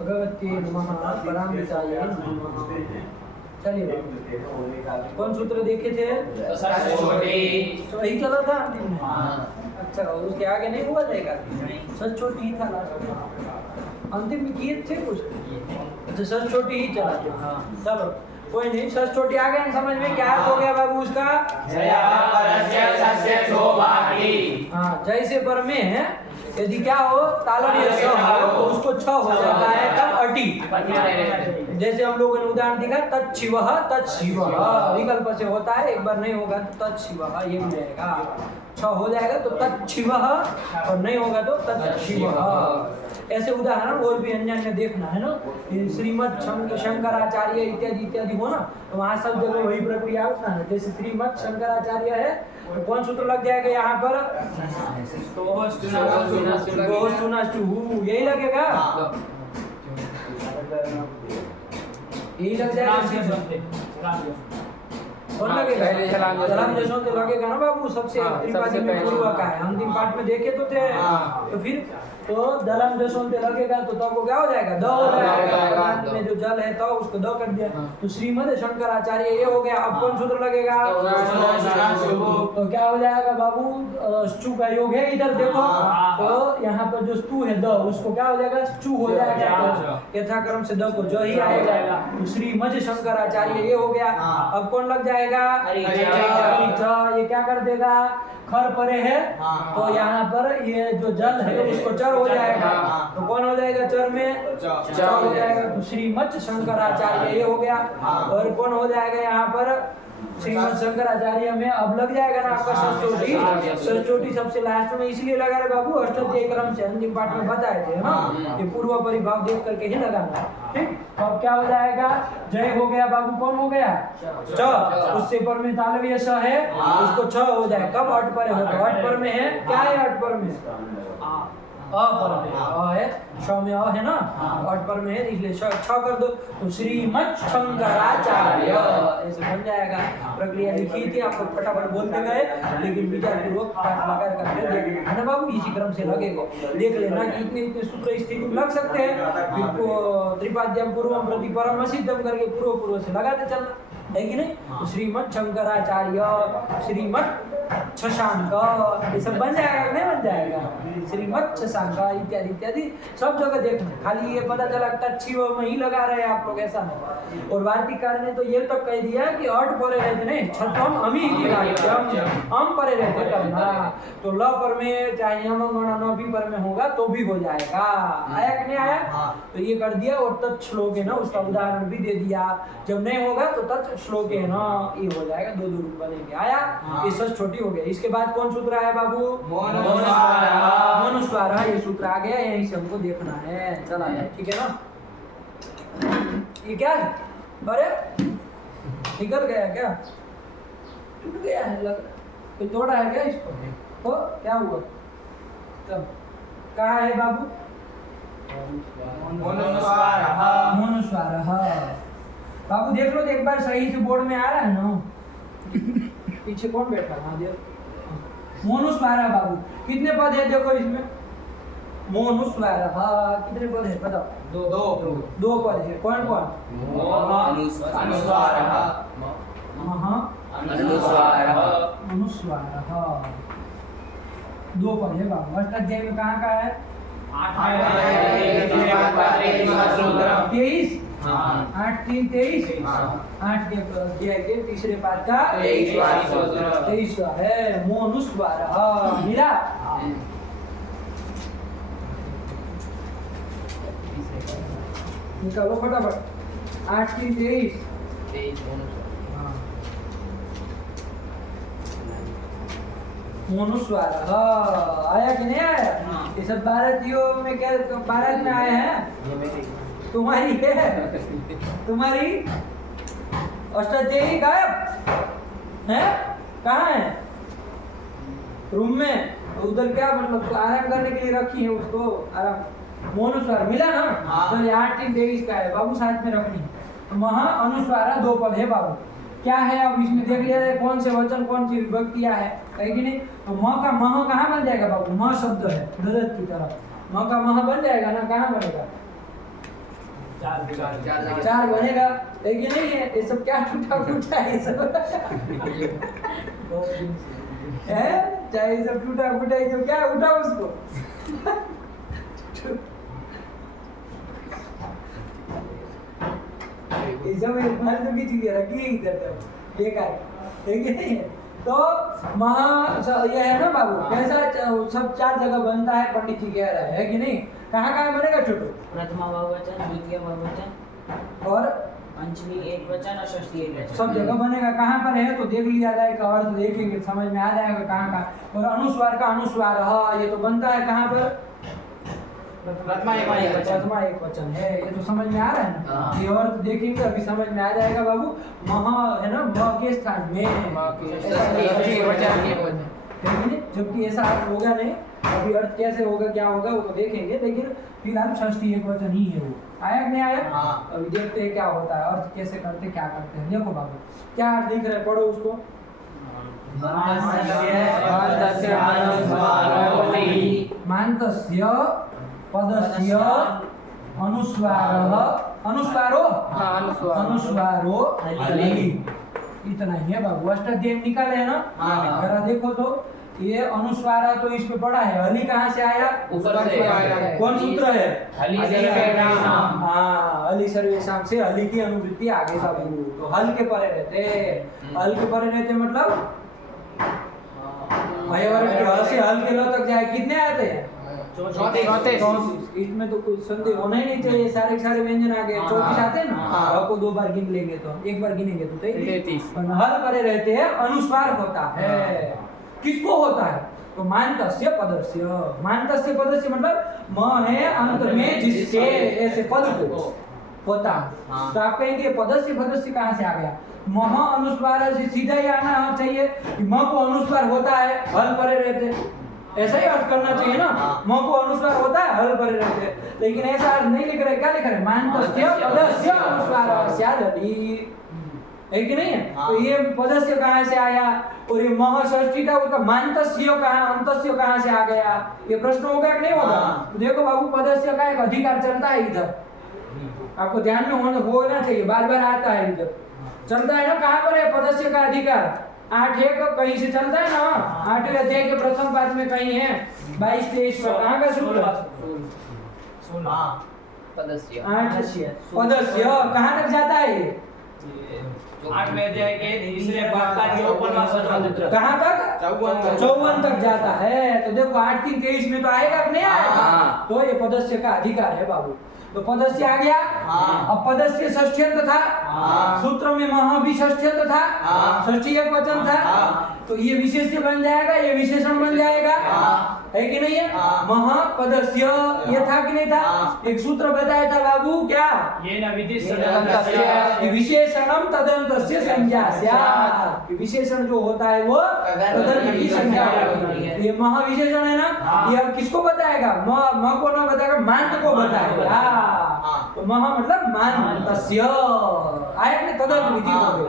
भगवते नमः परामृताय नमः। चलिए कौन सूत्र देखे थे? तो यही चला था अंतिम में। अच्छा उसके आगे नहीं हुआ जाएगा? सच छोटी ही था लास्ट में, अंतिम में किए थे कुछ। अच्छा सच छोटी ही चला था। चलो कोई नहीं, सच छोटी आ गया समझ में। क्या हो गया बाबू उसका? हाँ जैसे पर में यदि क्या हो तालव्य स हो तो उसको छ हो जाता है तब अटी। जैसे हम लोगों ने उदाहरण दिखा तत्शिवः तत्शिवः विकल्प से होता है, एक बार नहीं होगा तो तत्शिवः ये भी रहेगा। छ हो जाएगा तो तत्शिवः और नहीं होगा तो तत्शिवः। ऐसे उदाहरण और भी अन्य अन्य देखना है ना। श्रीमद शंकराचार्य इत्यादि इत्यादि हो ना, तो वहाँ सब जगह वही प्रक्रिया होता है। जैसे श्रीमद शंकराचार्य है तो कौन सूत्र लग जाएगा यहाँ पर? यही लगेगा, यही लग जाएगा। कौन लगेगा? जलाम जैसों तो लगेगा ना बाबू। सबसे त्रिपादी में पूर्व का है, अंतिम पाठ में देखे तो थे। तो फिर तो दलम जैसों पे लगेगा तो तब वो क्या हो जाएगा? द हो जाएगा। में जो जल है तो उसको द कर दिया तो श्रीमद शंकराचार्य ये हो गया। अब कौन सूत्र लगेगा? तो क्या हो जाएगा बाबू? स्तु का योग है इधर देखो, तो यहाँ पर जो स्तु है द उसको क्या हो जाएगा? स्तु हो जाएगा। यथाक्रम से द को जो ही आएगा तो श्रीमद शंकराचार्य ये हो गया। अब कौन लग जाएगा? ये क्या कर देगा? खर परे है तो यहाँ पर ये जो जल है उसको चर हो जाएगा। तो कौन हो जाएगा? चर में चर हो जाएगा तो श्रीमद शंकराचार्य ये हो गया। और कौन हो जाएगा यहाँ पर? श्रीमद शंकराचार्य में अब लग जाएगा ना आपका षष्ठोटी। षष्ठोटी सबसे लास्ट में इसलिए लगा रहे बाबू, अष्टाध्यायी क्रम से अंतिम पाठ में बताए थे ना, ये पूर्व परिभाव देख करके ही लगाना। ठीक, तो अब क्या हो जाएगा? जय हो गया बाबू। कौन हो गया? च। उससे पर में तालव्य स है उसको छ हो जाए। कब? अट पर है तो अट पर में है। क्या है अट पर में? अ पर में अ है, श में अ है ना, अट पर में है इसलिए छ कर दो तो श्रीमद शंकराचार्य ऐसे बन जाएगा। प्रक्रिया लिखी थी आपको फटाफट बोलते गए, लेकिन विचार पूर्वक पाठ लगा करके देखना है ना बाबू। इसी क्रम से लगेगा, देख लेना कि इतने इतने सूत्र स्थिति में लग सकते हैं। फिर त्रिपाद्यम पूर्वम प्रति परम सिद्धम करके पूर्व से लगाते चलना है कि नहीं। तो श्रीमद शंकराचार्य, श्रीमद शशांक ये सब बन जाएगा नहीं बन जाएगा? श्रीमद शशांक इत्यादि इत्यादि सब जगह देखना। खाली ये पता चला तत्शिव में ही लगा रहे हैं आप लोग, ऐसा नहीं। और वार्तिकार ने तो ये तक कह दिया कि अट परे रहते नहीं छठम अमी हम परे रहते करना। तो ल पर में चाहे यम न भी पर में होगा तो भी हो जाएगा। आया कि नहीं आया? तो ये कर दिया। और तत्श्लोक है ना उसका उदाहरण भी दे दिया। जब नहीं होगा तो तत्श्लोक है ना ये हो जाएगा। दो रूप बनेंगे। आया? ये सब छोटी हो गया। इसके बाद कौन सूत्र आया बाबू? मनुस्वार। ये सूत्र आ गया, यहीं से हमको देखना है। चला जाए, ठीक है ना। ये क्या है? अरे निकल गया क्या? टूट गया है लग रहा। कोई तोड़ा है क्या इसको? तो क्या हुआ? तब कहाँ है बाबू? मनुस्वार। बाबू देख लो तो एक बार सही से बोर्ड में आ रहा है ना। पीछे कौन बैठा? हाँ देख मोनुस्वार बाबू। कितने पद है देखो इसमें? मोनुस्वार कितने पद है बताओ? दो पद है। कौन कौन? अनुस्वार दो पद है बाबू। अष्टाध्यायी में कहाँ का है? 23 8 3 23 8 के तीसरे पाठ का 23 है मोनुस्वार। मिला? निकालो फटाफट। 8 3 23 मोनुस्वार। आया कि नहीं आया? ये सब भारतीयों में क्या भारत में आए हैं? तुम्हारी है? तुम्हारी अष्टाध्यायी गायब है? कहाँ है? रूम में? उधर क्या मतलब आराम करने के लिए रखी है उसको? आराम। मोनुस्वार मिला ना? तो 8 3 23 का है बाबू, साथ में रखनी। महा अनुस्वार दो पद है बाबू। क्या है अब इसमें देख लिया जाए कौन से वचन कौन सी विभक्तियां है कि नहीं। तो म का मह कहाँ बन जाएगा बाबू? म शब्द है ददत की तरह। म का मह बन जाएगा ना? कहाँ बनेगा? चार बनेगा, लेकिन नहीं है ये सब क्या टूटा फूटा है, ये सब है, चाहे ये सब टूटा फूटा है, सब क्या उठा उसको ये सब फालतू की चीजें रखी है इधर, बेकार है कि नहीं है। तो ये है ना बाबू, कैसा सब चार जगह बनता है, पंडित जी कह रहे हैं कि नहीं। कहाँ कहाँ बनेगा छोटू? प्रथमा बहुवचन, द्वितीय बहुवचन और पंचमी एक वचन और षष्ठी एक वचन, सब जगह बनेगा। कहाँ पर है तो देख लिया जाएगा, अर्थ देखेंगे समझ में आ जाएगा कहाँ कहाँ। और अनुस्वार का अनुस्वार ये तो बनता है कहाँ पर? प्रथमा एक वचन है, ये तो समझ में आ रहा है ना। ये अर्थ देखेंगे अभी समझ में आ जाएगा बाबू। मह है ना, म के स्थान में जबकि ऐसा अर्थ होगा नहीं, अभी अर्थ कैसे होगा क्या होगा वो तो देखेंगे, लेकिन फिलहाल षष्ठी एक वचन ही है। वो आया कि नहीं आया? अभी देखते हैं क्या होता है, अर्थ कैसे करते क्या करते हैं। देखो बाबू क्या अर्थ लिख रहे, पढ़ो उसको। मान्तस्य पदस्य अनुस्वारः, अनुस्वारो अनुस्वारो हलि, इतना ही है बाबू। अष्टाध्यायी निकाले है ना, जरा देखो तो ये अनुस्वारा तो इस पे पड़ा है, हलि कहाँ से आया? ऊपर से आया। कौन सूत्र है? हलि सर्वेषाम्। हाँ, हलि सर्वेषाम् से हलि की अनुवृत्ति आगे बाबू। तो हल के परे रहते, हल के परे रहते मतलब हल से हल के लो तक जाए, कितने आते हैं? 34। इसमें तो कोई संदेह होना ही नहीं चाहिए, सारे सारे व्यंजन आ गए। 34 आते हैं ना, आपको 2 बार गिन लेंगे तो एक बार गिनेंगे तो 33। हल परे रहते हैं, अनुस्वार होता है। किसको होता है? तो मान्तस्य पदस्य, मान्तस्य पदस्य मतलब म है अंत में जिसके, ऐसे पद को होता है। तो आप कहेंगे पदस्य पदस्य कहाँ से आ गया? मह अनुस्वार से सीधा ही आना चाहिए कि म को अनुस्वार होता है, हल परे रहते, ऐसा ही अर्थ करना चाहिए ना। म को अनुस्वार होता है, हल परे रहते, लेकिन ऐसा अर्थ नहीं लिख रहे। क्या लिख रहे? मान्तस्य पदस्य अनुस्वार स्यादपि, है कि नहीं है? तो ये पदस्य कहाँ से आया, और ये मह षष्ठी का उसका मान्तस्य कहाँ, अंतस्य कहाँ से आ गया, ये प्रश्न होगा कि नहीं होगा? तो देखो बाबू पदस्य का एक अधिकार चलता है इधर, आपको ध्यान में होना चाहिए, बार बार आता है इधर चलता है ना। कहाँ पर है पदस्य का अधिकार? 8 कहीं से चलता है ना, 8वें अध्याय के प्रथम पाद में कहीं है, 22-23 में। कहाँ का सूत्र? पदस्य पदस्य कहाँ तक जाता है? 8वें अध्याय के तीसरे पाद का 54वां सूत्र कहाँ तक? 54 तक जाता है। तो देखो 8-3-23 में तो आएगा कि नहीं आएगा? तो ये पदस्य का अधिकार है बाबू। तो पदस्य आ गया। अब पदस्य षष्ठ्यंत था, सूत्र में मह भी षष्ठ्यंत था, षष्ठी एक वचन था, तो ये विशेष्य बन जाएगा, ये विशेषण बन जाएगा, है कि नहीं है? मह पदस्य ये था कि नहीं था? एक सूत्र बताया था बाबू, क्या? ये न विशेषण विशेषणम तदन्तस्य संज्ञा स्यात्। विशेषण जो होता है वो तदंत की संज्ञा होती है। ये मह विशेषण है ना, ये अब किसको बताएगा? म को ना बताएगा, मांत को बताएगा। तो मह मतलब मान्तस्य, आया ने तदंत विधि हो गई,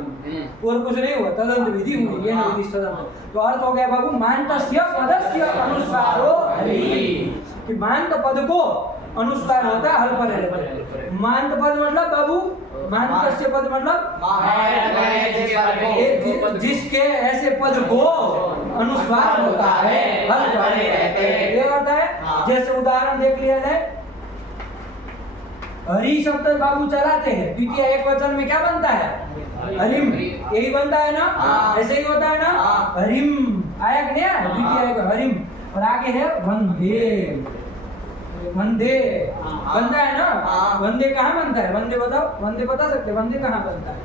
और कुछ नहीं हुआ, तदंत विधि हुई, ये ना विधि तदंत। तो अर्थ हो गया बाबू मान्तस्य पदस्य अनुस्वारो हलि, कि मांत पद को अनुस्वार होता है, हल पर रहता है। मांत पद मतलब बाबू, मान्तस्य पद मतलब जिसके ऐसे पद को अनुस्वार होता है, हल पर रहते हैं, ये अर्थ है। जैसे उदाहरण देख लिया जाए, हरि शब्द बाबू चलाते हैं, द्वितीय एक वचन में क्या बनता है? हरिम, यही बनता है ना, ऐसे ही होता है ना, हरिम आया कि नहीं आया? द्वितीय एक हरिम, और आगे है वंदे, वंदे बनता है ना। वंदे कहाँ बनता है? वंदे बताओ, वंदे बता सकते? वंदे कहाँ बनता है?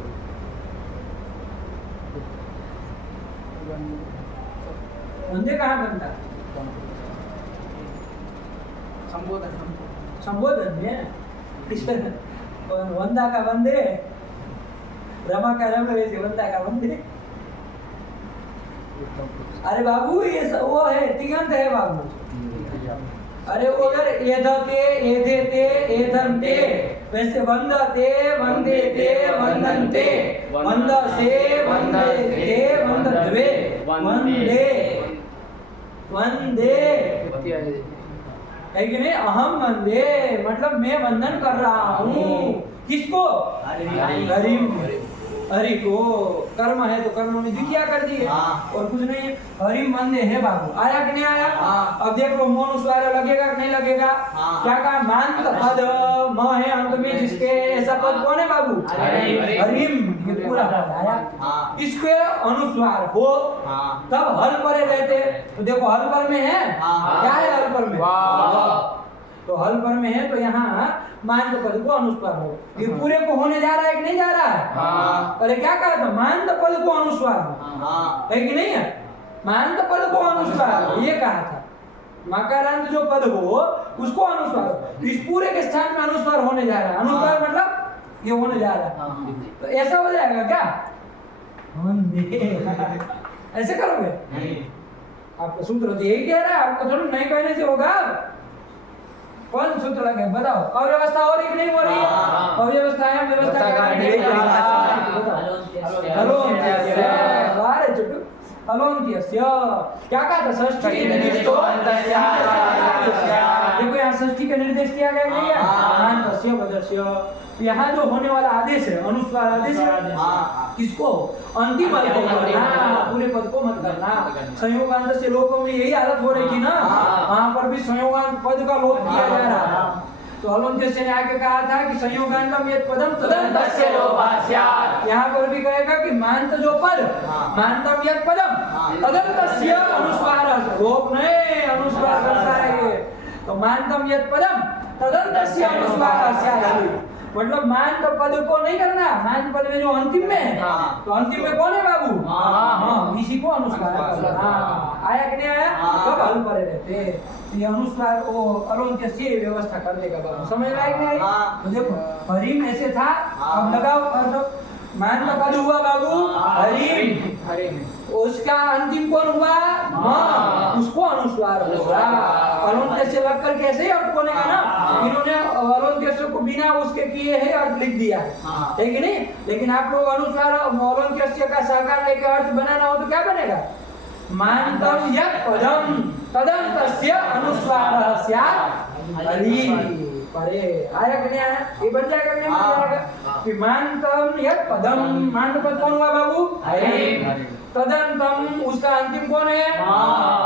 वंदे कहाँ बनता है? संबोधन में। वंदा का वंदे, रमा का रम, वैसे वंदा का वंदे। अरे बाबू ये वो है, तिगंत है बाबू। अरे वो अगर एधते एधेते एधन्ते, वैसे वंदते वंदेते वंदन्ते, वंदसे वंदेते वंदद्वे, वंदे वंदे, है कि नहीं? अहम वंदे मतलब मैं वंदन कर रहा हूँ किसको? हरिम, हरि को। कर्म है तो कर्म में द्वितीया कर दी है और कुछ नहीं है। हरिम वंदे है बाबू, आया कि नहीं आया? अब देख लो मोन स्वर लगेगा कि नहीं लगेगा? क्या कहा? मांत पद म है अंत में जिसके, ऐसा पद कौन है बाबू? हरिम, ये पूरा पद आया। इसके अनुस्वार हो तब हल पर रहते, तो देखो हल पर में है, क्या है हल पर में? तो हल पर में है तो यहाँ मांत पद को अनुस्वार हो। ये पूरे को होने जा रहा है कि नहीं जा रहा है? पहले क्या कहा था? मांत पद को अनुस्वार हो, है कि नहीं है? मांत पद को अनुस्वार हो, ये कहा था। मकारांत जो पद हो उसको अनुस्वार हो। इस पूरे के स्थान में अनुस्वार होने जा रहा है। अनुस्वार मतलब ये होने जा रहा है, तो ऐसा हो जाएगा क्या? ऐसे करोगे? आपका सूत्र तो यही कह रहा है, आपको थोड़ा नहीं कहने से होगा। कौन सूत्र लगे बताओ? अव्यवस्था हो रही कि नहीं हो रही है? अव्यवस्था है, व्यवस्था क्या है? अलोन्त्यस्य क्या कहा था? षष्ठी के निर्देश को देखो, यहाँ षष्ठी का निर्देश किया गया नहीं है? मान्तस्य पदस्य। यहाँ जो होने वाला आदेश है अनुस्वार आदेश है, किसको? अंतिम पद को करना, पूरे पद को मत करना। संयोगांत से लोगों में यही हालत हो रही थी ना, वहाँ पर भी संयोगांत पद का लोप किया जा रहा है। तो अलोन्त्यस्य ने आके कहा था कि संयोगांतम यत् पदम तदन्तस्य लोपः स्यात्। यहाँ पर भी कहेगा कि मांत जो पद, मांतम यत् पदम तदन्तस्य अनुस्वार, लोप नहीं, अनुस्वार करता है ये। तो मांतम यत् पदम तदन्तस्य अनुस्वार स्यात्, मतलब मांत पद को नहीं करना। मांत पद में जो अंतिम में है, तो अंतिम में कौन है बाबू? इसी को अनुस्वार करना। आया कि नहीं आया? कब हल पर रहते ये अनुस्वार वो अलोन्त्य से व्यवस्था कर देगा बाबू। समझ में आया कि नहीं? तो देखो हरिम ऐसे था, अब लगाओ अर्थ। मांत पद हुआ बाबू हरिम, उसका अंतिम कौन हुआ? म, उसको अनुस्वार होगा। अलोन्त्य से लग कर कैसे अर्थ बनेगा ना? इन्होंने अलोन्त्य को बिना उसके किए है अर्थ लिख दिया है कि नहीं? लेकिन आप लोग अनुस्वार अलोन्त्य का सहकार लेकर अर्थ बनाना हो तो क्या बनेगा? मांतम यत् पदम तदन्तस्य अनुस्वारः स्यात् हरि परे। आया कि नहीं आया? ये बन जाएगा कि नहीं बन जाएगा? कि मांतम यत् पदम, मांत पद कौन हुआ बाबू? हरि। तदंतम उसका अंतिम कौन है?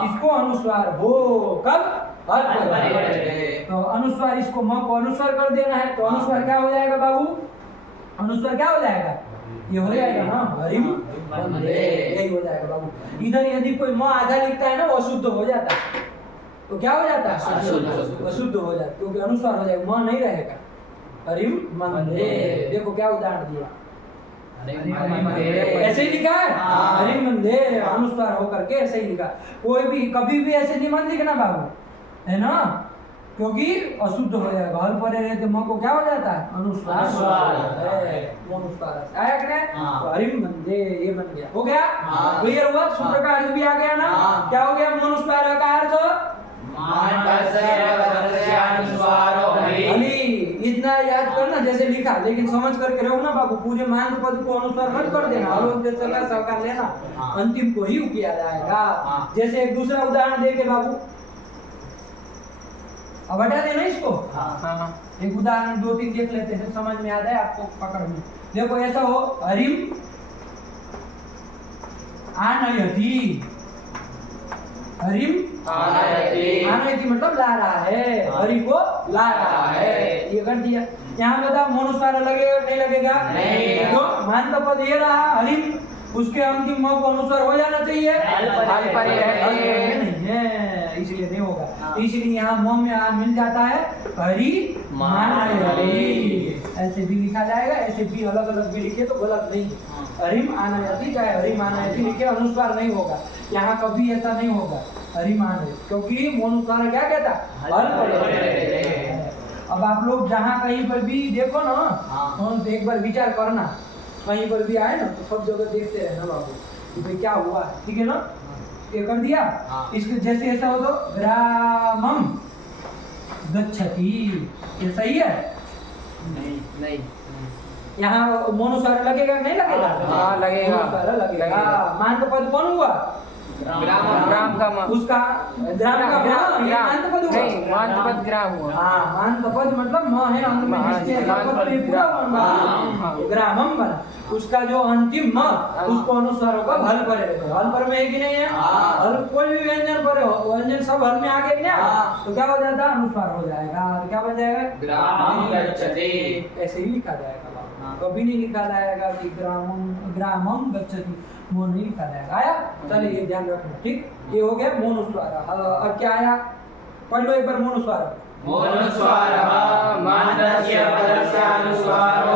इसको अनुस्वार हो कब? हल पर। तो अनुस्वार इसको म को अनुस्वार कर देना है, तो अनुस्वार क्या हो जाएगा बाबू? अनुस्वार क्या हो जाएगा? ये हो जाएगा ना हरिम वंदे, यही हो जाएगा बाबू। इधर यदि कोई म आधा लिखता है ना वो अशुद्ध हो जाता है, तो क्या हो जाता है? अशुद्ध हो जाता है, क्योंकि अनुस्वार हो जाएगा, म नहीं रहेगा। हरिम वंदे, देखो क्या उदाहरण दिया, ऐसे ही लिखा है हरिम वंदे, अनुस्वार होकर के ऐसे ही लिखा। कोई भी कभी भी ऐसे नहीं मत लिखना बाबू, है ना, क्योंकि अशुद्ध हो जाएगा। हल पर रहते म को क्या हो जाता है? अनुस्वार। आया कि नहीं? तो हरिम वंदे ये बन गया, हो गया, क्लियर हुआ? सूत्र का अर्थ भी आ गया ना? क्या हो गया मनुस्वार का अर्थ? इतना याद करना जैसे लिखा, लेकिन समझ करके रहो ना बाबू। पूरे मांत पद को अनुस्वार मत कर देना, अलोन्त्य का सहकार लेना, अंतिम को ही किया जाएगा। जैसे एक दूसरा उदाहरण देके बाबू, अब हटा देना इसको। एक उदाहरण 2-3 देख लेते हैं, समझ में आता है आपको पकड़ में। देखो ऐसा हो, हरिम आनयति, हरिम आनयति मतलब ला रहा है, हरि को ला रहा है, ये कर दिया। यहाँ बता मोनुस्वार लगेगा नहीं लगेगा? नहीं। तो मांत पद ये रहा हरिम, उसके अंतिम म को अनुस्वार हो जाना चाहिए, नहीं है, इसलिए नहीं होगा। इसलिए यहाँ म में मिल जाता है हरि मानयति, ऐसे भी लिखा जाएगा, ऐसे भी अलग अलग भी लिखे तो गलत नहीं। हरिम आनयति चाहे हरिम आनयति लिखे, अनुस्वार नहीं होगा यहाँ, कभी ऐसा नहीं होगा हरिम आनयति, क्योंकि मोनुस्वार क्या कहता है? अब आप लोग जहाँ कहीं पर भी देखो ना, तो एक बार विचार करना, कहीं पर भी आए ना तो सब जगह देखते रहना बाबू कि भाई क्या हुआ, ठीक है ना? ये कर दिया। इसके जैसे ऐसा हो तो ग्रामम गच्छति, ये सही है? नहीं। यहाँ मोनुस्वार लगेगा नहीं लगेगा? लगेगा। मोनुस्वार लगेगा। मांत पद कौन हुआ? ग्राम का उसका ग्राम का ग्राम ये अंत पद हुआ नहीं मांत पद ग्राम हुआ। हाँ अंत पद मतलब म है अंत में जिसके पद पे पूरा बना ग्रामम बना। उसका जो अंतिम म उसको अनुस्वार होगा हल पर है। हल पर में है कि नहीं है? हल कोई भी व्यंजन पर हो व्यंजन सब हल में आ गए क्या तो क्या हो जाता है अनुस्वार हो जाएगा। तो क्या बन जाएगा ग्रामम गच्छति। ऐसे ही लिखा जाएगा। कभी नहीं लिखा जाएगा कि ग्रामम ग्रामम गच्छति मौन नहीं लिखा जाएगा। आया चलिए ये ध्यान रखना ठीक। ये हो गया मौनुस्वार। अब क्या आया पढ़ लो एक बार मौनुस्वार। मौनुस्वारः मानस्य पदस्य अनुस्वारो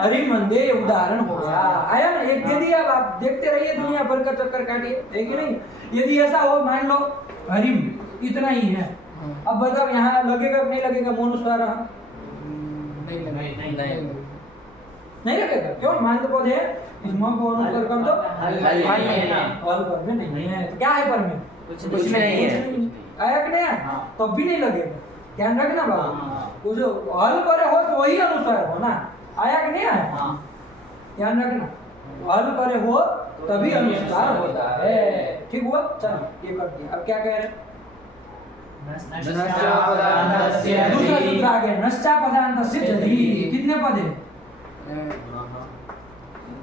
हरि मंदे उदाहरण हो गया। आया ना एक दे दिया। अब आप देखते रहिए दुनिया भर का चक्कर काटिए है कि नहीं। यदि ऐसा हो मान लो हरिम इतना ही है। अब बताओ यहाँ लगेगा कि नहीं लगेगा मौनुस्वार? नहीं लगेगा। क्यों? मान तो पौधे इस म को अनुस्वार कर दो हल पर में नहीं है। क्या है पर में? कुछ नहीं है। आया कि नहीं? तब भी नहीं लगेगा। ध्यान रखना बाबू। वो जो हल पर हो तो वही अनुस्वार हो ना। आया कि नहीं आया? ध्यान रखना हल पर हो तभी अनुस्वार होता है। ठीक हुआ। चलो ये कर दिया। अब क्या कह रहे हैं? नश्चा पदार्थस्य दूसरा सूत्र आ गया नश्चा पदार्थस्य जलि। कितने पद है?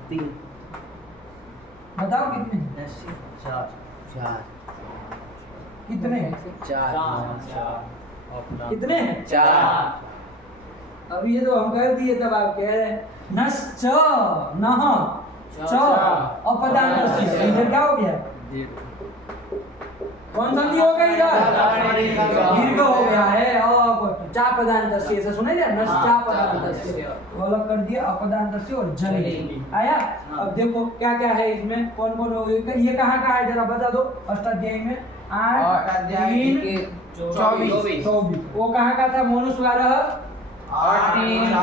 3 बताओ कितने हैं? 4 कितने हैं? 4 कितने हैं? 4 अब ये तो हम कर दिए तब आप कह रहे हैं नश्च नह च अपदार्थस्य। इधर क्या हो गया? कौन संधि हो गई इधर? दीर्घ हो गया है। चा पदार्थस्य ऐसा सुने क्या? नश्चा पदार्थस्य वो अलग कर दिया अपदार्थस्य और जलि। आया? अब देखो क्या क्या है इसमें कौन कौन हो। ये कहाँ का है जरा बता दो। अष्टाध्यायी में 8 3 24 वो कहाँ का था मौनुस्वार? 8 3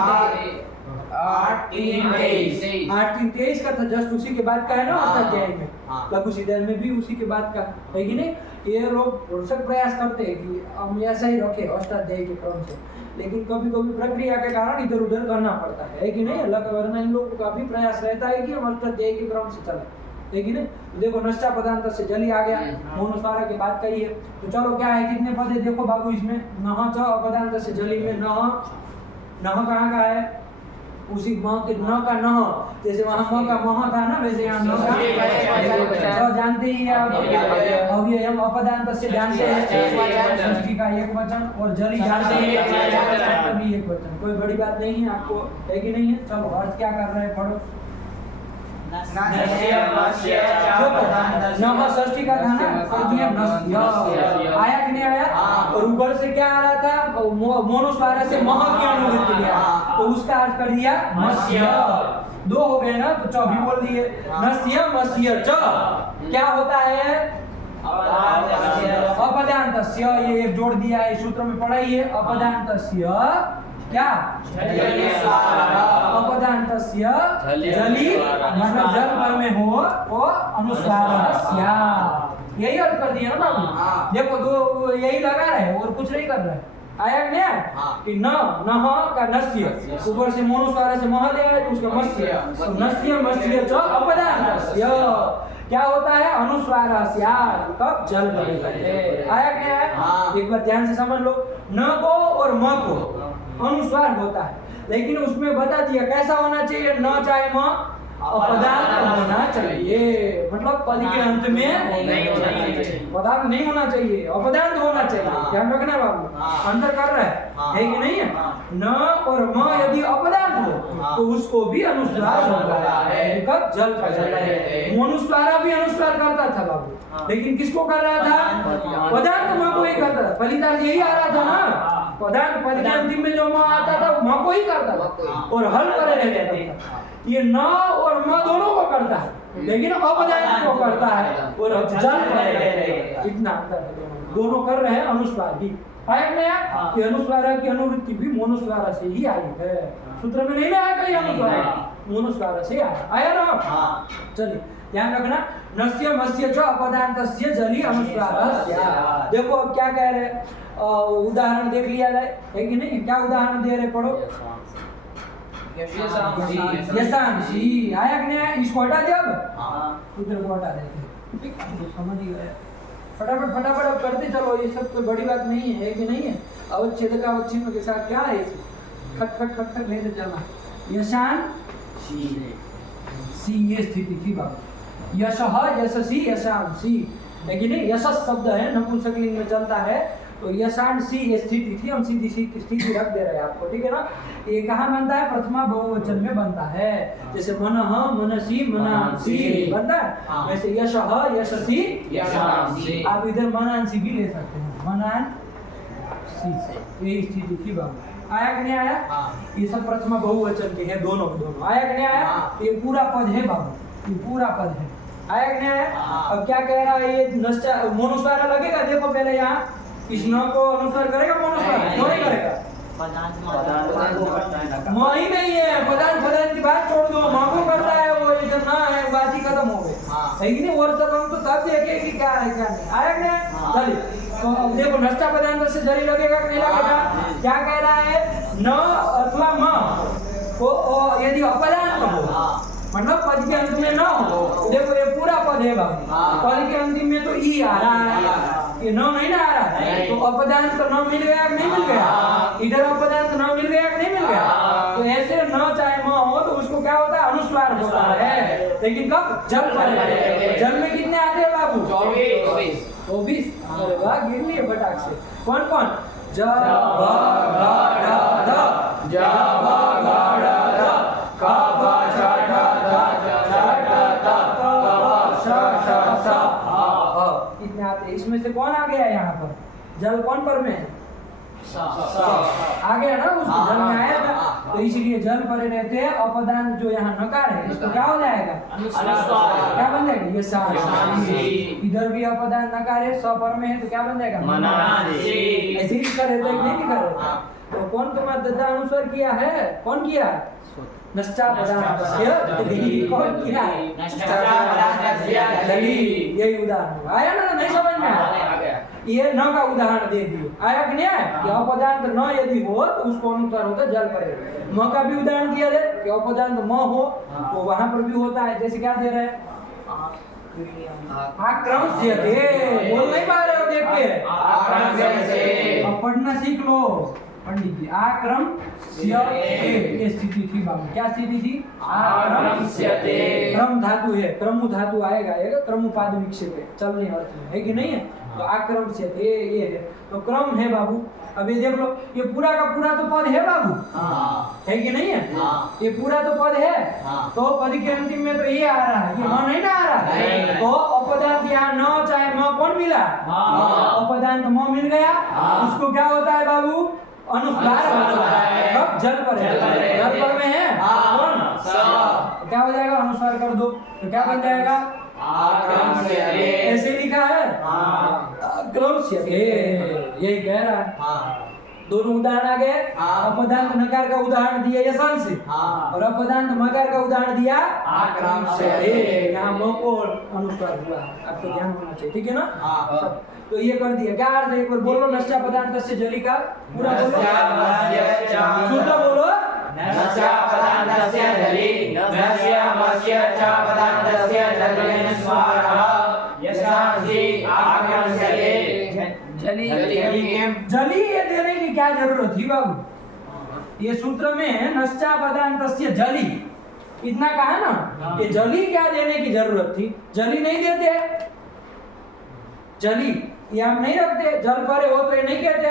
23 का था। जस्ट उसी के बाद का है ना अष्टाध्यायी में। लघु सीधर में भी उसी के बाद का है कि नहीं। ये लोग भरसक प्रयास करते हैं कि हम ऐसा ही रखें अष्टाध्यायी के क्रम से। लेकिन कभी कभी प्रक्रिया के कारण इधर उधर करना पड़ता है कि नहीं। वरना इन लोगों का भी प्रयास रहता है कि हम अष्टाध्यायी के क्रम से चले है कि नहीं। तो देखो नश्चा पदार्थस्य जलि आ गया मौनुस्वार के बाद का ही है। तो चलो क्या है कितने पद है देखो बाबू इसमें। नह च अपदार्थस्य जलि में नह कहाँ का है? उसी म के न का न जैसे वहाँ म का मह था ना वैसे यहाँ न का जानते ही आप। अव्ययम अपदार्थस्य जानते हैं षष्ठी का एक वचन और जलि जानते हैं तभी एक वचन। कोई बड़ी बात नहीं है आपको है कि नहीं है। चलो अर्थ क्या कर रहे हैं पढ़ो। नह षष्ठी का था ना और दिया नस्य। आया कि नहीं आया? और ऊपर से क्या आ रहा था मौनुस्वार से मह की अनुवृत्ति लिया तो उसका अर्थ कर दिया मस्य। 2 हो गए ना तो 4 भी बोल दिए। नस्य मस्य च क्या होता है? अपदार्थस्य। ये एक जोड़ दिया है सूत्र में पढ़ाइए। अपदार्थस्य क्या? अपदार्थस्य जलि मतलब जल पर में हो वो अनुस्वारस्य। यही अर्थ कर दिया ना बाबू। देखो दो यही लगा रहे और कुछ नहीं कर रहे। आया क्या कि न नह का नस्य ऊपर से मौनुस्वार से मह दिया है तो उसका मस्य। तो नस्य मस्य च अपदार्थस्य क्या होता है? अनुस्वारस्य कब जल पर। आया क्या? एक बार ध्यान से समझ लो। न को और म को अनुस्वार होता है लेकिन उसमें बता दिया कैसा होना चाहिए। न चाहे म अपदार्थ होना चाहिए मतलब पद के अंत में पदार्थ नहीं होना चाहिए अपदार्थ होना चाहिए। ध्यान रखना बाबू अंतर कर रहा है कि नहीं है। न और म यदि अपदार्थ हो तो उसको भी अनुस्वार होता है। कब? जल पर। मौनुस्वार भी अनुस्वार करता था बाबू लेकिन किसको कर रहा था? पदार्थ म को ही करता था। फलितार्थ यही आ रहा था ना। पदार्थ पद के अंतिम में जो म आता था म को ही करता था और हल पर रहता था। ये न और म दोनों को करता है लेकिन अपदार्थ को करता है और जल पर। इतना अंतर है। दोनों कर रहे हैं अनुस्वार भी। आया नया कि अनुस्वार की अनुवृत्ति भी मौनुस्वार से ही आई है। सूत्र में नहीं लाया कहीं अनुस्वार मौनुस्वार से आया ना। चलिए ध्यान रखना। नस्य मस्य च अपदार्थस्य जलि अनुस्वारस्य। देखो अब क्या कह रहे उदाहरण देख लिया जाए है कि नहीं। क्या उदाहरण दे रहे पढ़ो। यशांसी आया कि नहीं आया? इसको हटा दे अब, उधर को हटा देते ठीक है, तो समझ ही गए। फटाफट फटाफट अब करते चलो, ये सब कोई बड़ी बात नहीं है कि नहीं है? अवच्छेद का अवच्छिन्न के साथ क्या है? खट खट खट खट लेते चलना। यशान सी ये स्थिति थी बाबू। यशः यशसी यशांसी है कि नहीं? यशस शब्द है, नपुंसकलिंग में चलता है, तो यशांसी ये स्थिति थी, हम सीधी सी स्थिति रख दे रहे हैं आपको, ठीक है ना? ये कहाँ बनता है? प्रथमा बहुवचन में बनता है, जैसे मनः मनसी मनांसी बनता है, वैसे यशः यशसी यशांसी। आप इधर मनांसी भी ले सकते हैं, मनांसी ये स्थिति थी बाबू। आया कि नहीं आया? ये सब प्रथमा बहुवचन के हैं, दोनों दोनों। आया कि नहीं आया? ये पूरा पद है बाबू, ये पूरा पद है। आया कि नहीं आया? अब क्या कह रहा है? ये नष्टा मोनुस्वार लगेगा, देखो पहले यहाँ इस न को अनुसार करेगा मोनुस्वार, क्यों नहीं करेगा? म ही नहीं है, पदान पदान की बात छोड़ दो, माँ को करता है वो, ये ना है बात ही खत्म हो गई है कि नहीं? और सब हम तो तब देखे कि क्या है क्या नहीं। आया कि नहीं? चलिए, तो अब देखो नष्टा पदांत से जरी लगेगा कि नहीं लगेगा? क्या कह रहा है? न अथवा म को यदि अपदांत हो, मतलब पद के अंत में न हो, देखो ये पूरा पद है बाबू, पद के अंतिम में तो ई आ रहा है, ये न नहीं ना आ रहा है, तो अपदांत तो न मिल गया कि नहीं मिल गया? इधर अपदांत न मिल गया कि नहीं मिल गया? तो ऐसे न चाहे म हो तो उसको क्या होता है? अनुस्वार होता है, लेकिन कब? जल पर। जल में कितने आते हैं बाबू? 24। अरे वाह, गिर लिए फटाक से। कौन कौन? ज ब ग ढ ध, ज ब ग ढ ध, क ब छ ठ ध ज ठ ध, प ब श ष स अ। कितने आते हैं? इसमें से कौन आ गया है यहाँ पर? जल कौन पर में है? आ गया ना, उसको जल में आया था, तो इसलिए जल परे रहते हैं। अपदान जो यहाँ नकार है, इसको क्या हो जाएगा? क्या बन जाएगा? ये शांति। इधर भी अपदान नकार है, स पर में है, तो क्या बन जाएगा? मनांसी। ऐसे ही कर रहे थे कि नहीं कर रहे? तो कौन तुम्हारा दद्दा अनुसार किया है? कौन किया? नष्टा पदार्थस्य जली। कौन किया? जली। यही उदाहरण आया ना? नहीं समझ में आया? ये न का उदाहरण दे दिए। आया कि नहीं आया? कि अपदांत न यदि हो तो उसको अनुसार होता जल परे। म का भी उदाहरण दिया है कि अपदांत म हो तो वहां पर भी होता है, जैसे क्या दे रहे हैं? आक्रम्स्यते। बोल नहीं पा रहे हो देख के? अब पढ़ना सीख लो पंडित जी। आक्रम्स्यते ये स्थिति थी बाबू। क्या स्थिति थी? आक्रम्स्यते। क्रम धातु है, क्रमु धातु आएगा, क्रमुपाद विक्षेप है, चलने अर्थ में है कि नहीं है? तो आक्रम्स्यते ये है, तो क्रम है बाबू। अब ये देख लो, ये पूरा का पूरा तो पद है बाबू, है कि नहीं है? ये पूरा तो पद है, तो पद के अंतिम में तो ये आ रहा है, ये म नहीं ना आ रहा है, तो अपदांत यहाँ न चाहे म कौन मिला? अपदांत म मिल गया, उसको क्या होता है बाबू? अनुस्वार होता है। कब? जल पर है, जल पर में है कौन? स। क्या हो जाएगा? अनुस्वार कर दो तो क्या बन जाएगा? ऐसे लिखा है आक्रम्स्यते, यही कह रहा है। दोनों उदाहरण आ गए। अपदांत नकार का उदाहरण दिया यशांश से, और अपदांत मकार का उदाहरण दिया आक्रम्स्यते। यहाँ म को अनुस्वार हुआ, आपको ध्यान होना चाहिए, ठीक है ना? तो ये कर दिया। क्या अर्थ है? एक बार बोलो नष्टा पदार्थस्य जली का पूरा बोलो, सूत्र बोलो। नष्टा पदार्थस्य जली, नश्यामस्य च पदार्थस्य जलेन यशांसी आक्रम्स्यते। जली जली ये देने की क्या जरूरत थी बाबू? ये सूत्र में नष्टा पदार्थस्य जली इतना कहा ना, ये जली क्या देने की जरूरत थी? जली नहीं देते, जली ये आप नहीं रखते, जल परे हो तो ये नहीं कहते,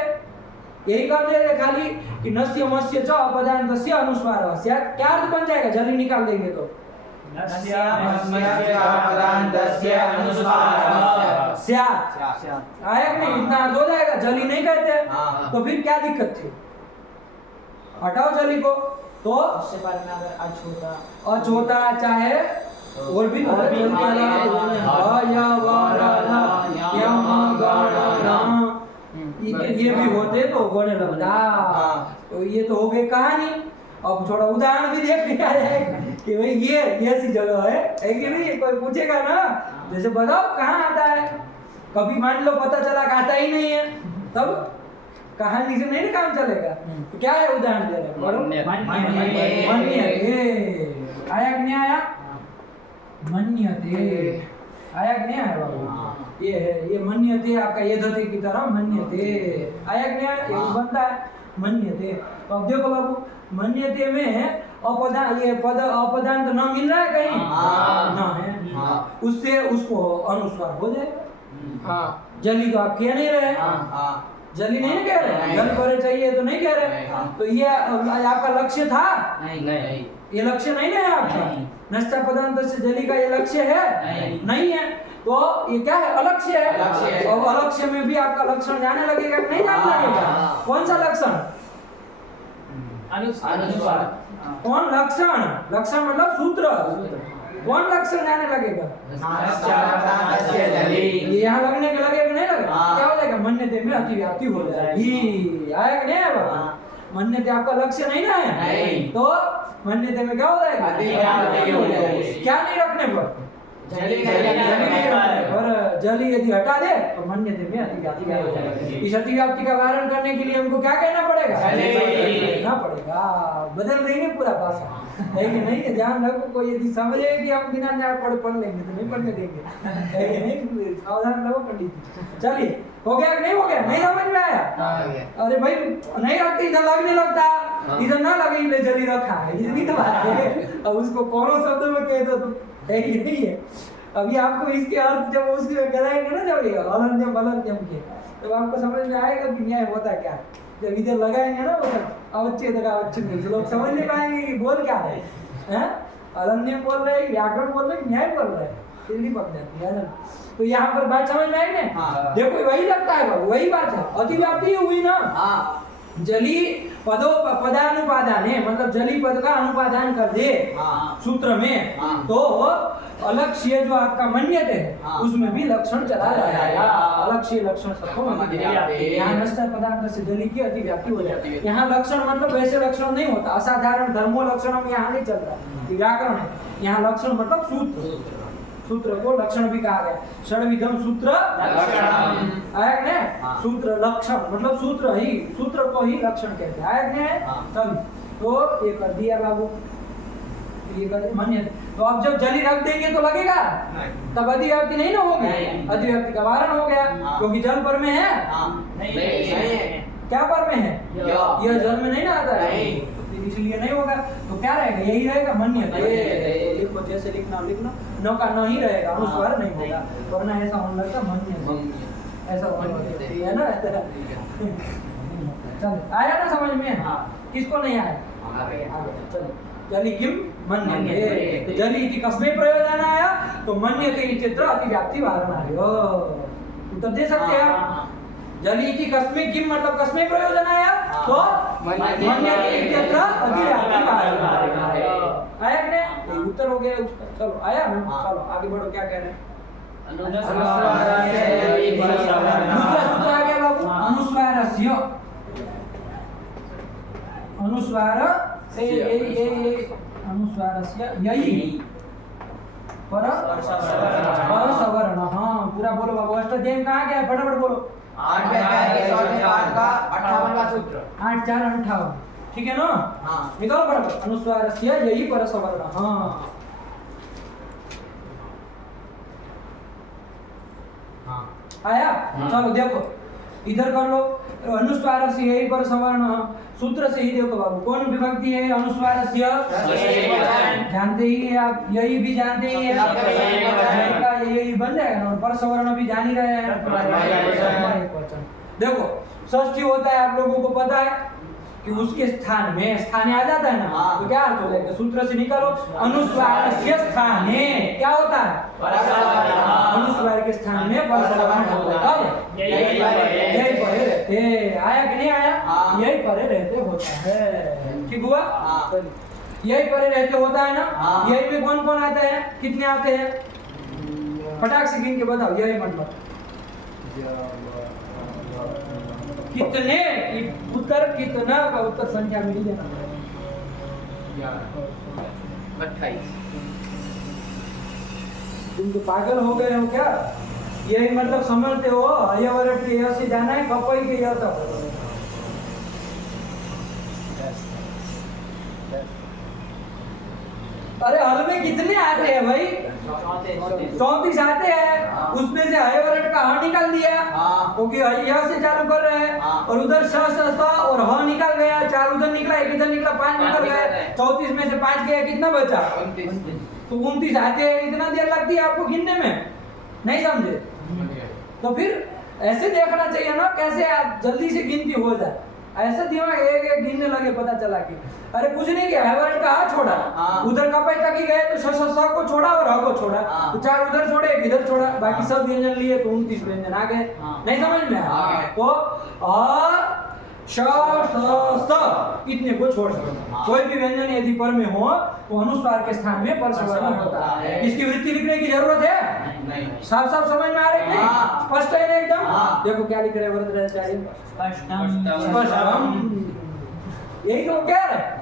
यही कर देते खाली कि नस्य मस्य च अपदान्तस्य अनुस्वारः। क्या अर्थ बन जाएगा? जली निकाल देंगे तो आया नहीं? इतना अर्थ हो जाएगा, जली नहीं कहते, तो फिर क्या दिक्कत थी? हटाओ जली को, तो अछोता चाहे और भी तो ये भी होते तो होने लगता। तो ये तो हो गई कहानी। अब थोड़ा उदाहरण भी देख लिया जाए कि भाई ये ऐसी जगह है कि नहीं? कोई पूछेगा ना, जैसे बताओ कहाँ आता है, कभी मान लो पता चला कि आता ही नहीं है, तब कहानी से नहीं ना काम चलेगा। तो क्या है उदाहरण दे रहे हैं, बोलो। मन्यते आया कि नहीं आया? मन्यते आया कि नहीं आया बाबू? ये है, ये मन्यते आपका ये धोती की तरह मन्यते आया कि नहीं आया? ये बनता है मन्यते। तो अब देखो बाबू, मन्यते में अपदान, ये पद अपदान तो न मिल रहा है कहीं, ना है, उससे उसको अनुस्वार हो जाएगा। जली तो आप कह नहीं रहे, जली नहीं ना कह रहे, जल पर चाहिए तो नहीं कह रहे। तो ये आपका लक्ष्य था? नहीं। ये लक्ष्य नहीं है आपका। नष्टा पदार्थ से जली का ये लक्ष्य है? नहीं है। तो ये क्या है? अलक्ष्य है। और अलक्ष्य में भी आपका लक्षण जाने लगेगा कि नहीं जाने लगेगा? कौन सा लक्षण? अनुस्वार। कौन लक्षण? लक्षण मतलब सूत्र। कौन लक्षण जाने लगेगा? ये यहाँ लगने के लगेगा नहीं लगेगा? क्या हो जाएगा? मन्यते में अतिव्याप्ति हो जाएगी। आया कि नहीं आया? मन्यते आपका लक्ष्य नहीं ना है, तो मन्यते में क्या हो जाएगा? क्या नहीं रखने पर? और जली यदि हटा दे तो मन्यते में अतिव्याप्ति हो जाएगा। इस अतिव्याप्ति का वारण करने के लिए हमको क्या कहना पड़ेगा? कहना पड़ेगा। बदल देंगे पूरा भाषा, है कि नहीं? ध्यान रखो, कोई यदि समझे कि हम बिना न्याय पढ़ लेंगे तो नहीं पढ़ने देंगे, है कि नहीं? सावधान रहो पंडित जी। चलिए, हो गया कि नहीं हो गया? नहीं समझ में आया? अरे भाई नहीं रखते, इधर लगने लगता, इधर ना लगे इसलिए जली रखा है, इतनी तो बात है। अब उसको कौन शब्द में कह दो तो है कि नहीं है? अभी आपको इसके अर्थ जब उसके कराएंगे ना, जब ये अलन्यम अलन्यम के, तो आपको समझ में आएगा कि न्याय होता क्या। जब इधर लगाएंगे ना वो सब अवच्छेद का अवच्छेद, लोग समझ नहीं पाएंगे कि बोल क्या रहे हैं। अलन्यम बोल रहे, व्याकरण बोल रहे, न्याय बोल रहे, जल्दी पक जाती है ना। तो यहाँ पर बात समझ में आई ना? देखो वही लगता है बाबू, वही बात है। अतिव्याप्ति हुई ना, जली पदों पदानुपादान है, मतलब जली पद का अनुपादान कर दे सूत्र में, तो अलक्ष्य जो आपका मन्यते है उसमें भी लक्षण चला जाएगा। अलक्ष्य लक्षण सबको यहाँ नष्ट पदार्थ से जली की अतिव्याप्ति हो जाती है। यहाँ लक्षण मतलब वैसे लक्षण नहीं होता, असाधारण धर्मो लक्षण में यहाँ नहीं चल रहा, व्याकरण है। यहाँ लक्षण मतलब सूत्र, सूत्र को लक्षण भी कहा गया। षड्विधम सूत्र आया कि नहीं? सूत्र लक्षण मतलब सूत्र ही, सूत्र को ही लक्षण कहते हैं। आया कि नहीं? चल, तो ये कर दिया बाबू, ये कर मान्य। तो अब जब जली रख देंगे तो लगेगा, तब अतिव्याप्ति नहीं ना होगी, अतिव्याप्ति का वारण हो गया, क्योंकि जल पर में है, क्या पर में है? यह जल में नहीं ना आता है, इसलिए नहीं होगा। तो क्या रहेगा? यही रहेगा मन्यते। लिखो जैसे लिखना लिखना, न का न ही रहेगा, अनुस्वार नहीं होगा, वरना ऐसा होने लगता मन्यते, ऐसा होने है ना। चल आया ना समझ में? किसको नहीं आया? चलो, जली किम मन्यते। तो जली इति कस्मै प्रयोजन आया, तो मन्यते इत्यत्र अतिव्याप्ति वारण आयो। उत्तर दे सकते हैं आप। जली की कस्मे किम मतलब कस्मे प्रयोजन आया, तो मन्यते इत्यत्र अतिव्याप्ति वारण आया। आया कि नहीं? ये उत्तर हो गया उसका। चलो आया ना, चलो आगे बढ़ो, क्या कह रहे हैं? दूसरा सूत्र आ गया बाबू, अनुस्वारस्य। अनुस्वार से ये अनुस्वारस्य यही पर सवर्ण। हाँ पूरा बोलो बाबू, अष्टाध्याय कहाँ गया? फटाफट बोलो। 8 का 58वां सूत्र, 8 4 58, ठीक है ना? निकालो फटाफट। अनुस्वारस्य यही पर सवर्ण। हाँ आया? चलो देखो इधर कर लो। अनुस्वार से यही पर सवर्ण, सूत्र से ही देखो बाबू, कौन विभक्ति है? अनुस्वार से जानते ही है आप, यही भी जानते ही है, यही बन जाएगा ना। पर सवर्ण भी जान ही रहे हैं। देखो षष्ठी होता है, आप लोगों को पता है कि उसके स्थान में स्थाने आ जाता है ना, तो क्या अर्थ हो जाएगा? सूत्र से निकालो। अनुस्वारस्य स्थाने क्या होता है? अनुस्वार के स्थान में परसवर्ण होता है। यही परे रहते। आया कि नहीं आया? यही परे रहते होता है। ठीक हुआ? यही परे रहते होता है ना। यही में कौन कौन आता है? कितने आते हैं? फटाक से गिन के बताओ। यही मतलब कितने, उत्तर कितना का उत्तर संख्या मिल जाना 28। तुम तो पागल हो गए हो क्या? यही मतलब समझते हो? अयवरट के य से जाना है, कपई के य तक। अरे हल में कितने आते हैं भाई? 34 आते हैं। उसमें से हय वरट का ह निकाल दिया क्योंकि यहाँ से चालू कर रहे हैं और उधर स और ह निकाल गया, 4 उधर निकला, 1 इधर निकला, 5 निकल गए। 34 में से 5 गया, कितना बचा? 29। तो 29 आते हैं। इतना देर लगती है आपको गिनने में? नहीं समझे? तो फिर ऐसे देखना चाहिए ना कैसे आप जल्दी से गिनती हो जाए। ऐसा दिमाग एक एक गिनने लगे, पता चला कि अरे कुछ नहीं किया, हैवरट का आ छोड़ा, उधर कपाई तक ही गए तो स को छोड़ा और ह को छोड़ा, तो 4 उधर छोड़े, 1 इधर छोड़ा, बाकी सब व्यंजन लिए तो 29 व्यंजन आ गए। नहीं समझ में आया? तो अ श स इतने को छोड़ सकते। कोई भी व्यंजन यदि पर में हो तो अनुस्वार के स्थान में पर सवर्ण होता है। इसकी वृत्ति लिखने की जरूरत है? नहीं। साफ साफ समझ में आ रही है? नहीं स्पष्ट है ना एकदम? देखो क्या लिख रहे हैं, वृत्त चाहिए स्पष्टम। यही तो कह रहे हैं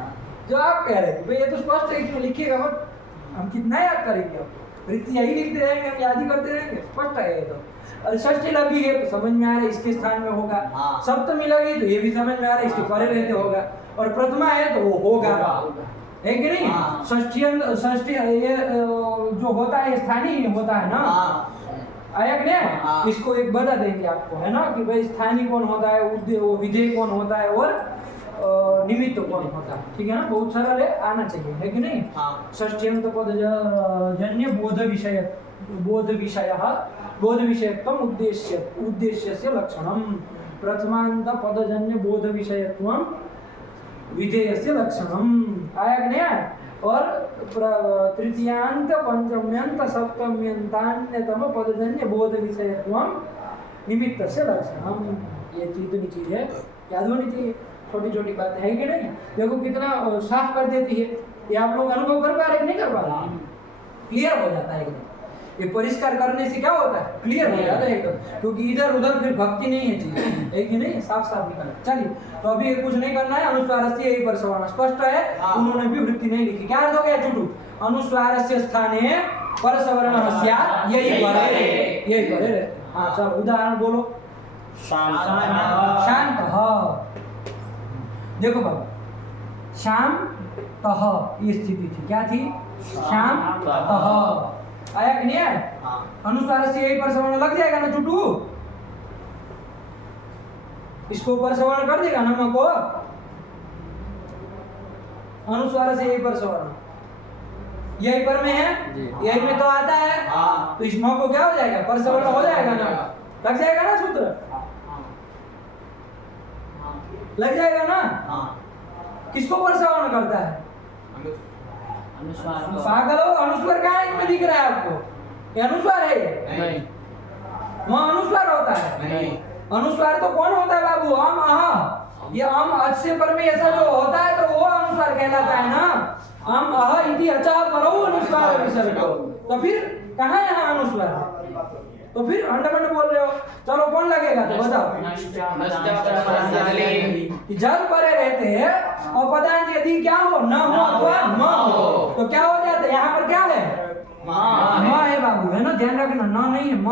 जो आप कह रहे थे भाई, ये तो स्पष्ट है कि लिखिएगा मत, हम कितना याद करेंगे? अब वृत्ति यही लिखते रहेंगे, हम याद ही करते रहेंगे। स्पष्ट है ये तो। अरे षष्ठी लगी है तो समझ में आ रहा है इसके स्थान में होगा, सप्तमी लगी तो ये भी समझ में आ रहा है इसके परे रहते होगा, और प्रथमा है तो वो होगा, है कि नहीं? षष्ठी ये जो होता है स्थानीय होता है ना, आया कि नहीं? इसको एक बता देंगे आपको, है ना, कि भाई स्थानीय कौन होता है, विधेय कौन होता है और निमित्त कौन होता है। ठीक है ना? बहुत सरल है, आना चाहिए, है कि नहीं? षष्ठ्यंत पद जन्य बोध विषयत्वम उद्देश्यस्य लक्षणम, प्रथमांत पदजन्य बोध विषयत्वम विधेयस्य लक्षणम। आया कि नहीं? और तृतीयांत पंचम्यंत सप्तम्यंतान्यतम पदजन्य बोध विषयत्वम निमित्तस्य लक्षणम। ये इतनी चीज है, याद होनी चाहिए, छोटी छोटी बातें, है कि नहीं? देखो कितना साफ कर देती है। ये आप लोग अनुभव कर पा रहे नहीं कर पा रहे? क्लियर हो जाता है एकदम। ये परिष्कार करने से क्या होता है? क्लियर हो जाता है एकदम, क्योंकि इधर उधर फिर भक्ति नहीं है चीज, है कि नहीं? साफ साफ निकल। चलिए, तो अभी कुछ नहीं करना है। अनुस्वारस्य यही पर सवर्ण स्पष्ट है, उन्होंने भी वृत्ति नहीं लिखी। क्या अर्थ हो गया चुटू? अनुस्वारस्य स्थाने पर सवर्ण स्यात् यही परे, यही परे। हाँ चलो उदाहरण बोलो। शांत। देखो बाबा, शाम तह ये स्थिति थी, क्या थी? शाम तह। आया कि नहीं है? अनुस्वार से यही पर सवर्ण लग जाएगा ना चुटू? इसको पर सवर्ण कर देगा ना को? अनुस्वार से यही पर सवर्ण यही पर में है, यही में तो आता है, तो इस को क्या हो जाएगा? पर सवर्ण हो जाएगा ना? लग जाएगा ना सूत्र? लग जाएगा ना? किसको पर सवर्ण करता है? पागल हो, अनुस्वार कहाँ इसमें दिख रहा है आपको? ये अनुस्वार है? नहीं। वहाँ अनुस्वार होता है? नहीं। अनुस्वार तो कौन होता है बाबू? अम अह। ये अम अच से पर में ऐसा जो होता है तो वो अनुस्वार कहलाता है ना। अम अह इति अचा परो अनुस्वार विसर्ग। तो फिर कहाँ है यहाँ अनुस्वार? तो फिर अंडमंड बोल रहे हो। चलो कौन लगेगा तो बताओ। जल परे रहते हैं और पदांत यदि क्या हो, न हो अथवा म हो, तो क्या हो जाता है? यहाँ पर क्या है? म है बाबू, है ना? ध्यान रखना, न नहीं है, म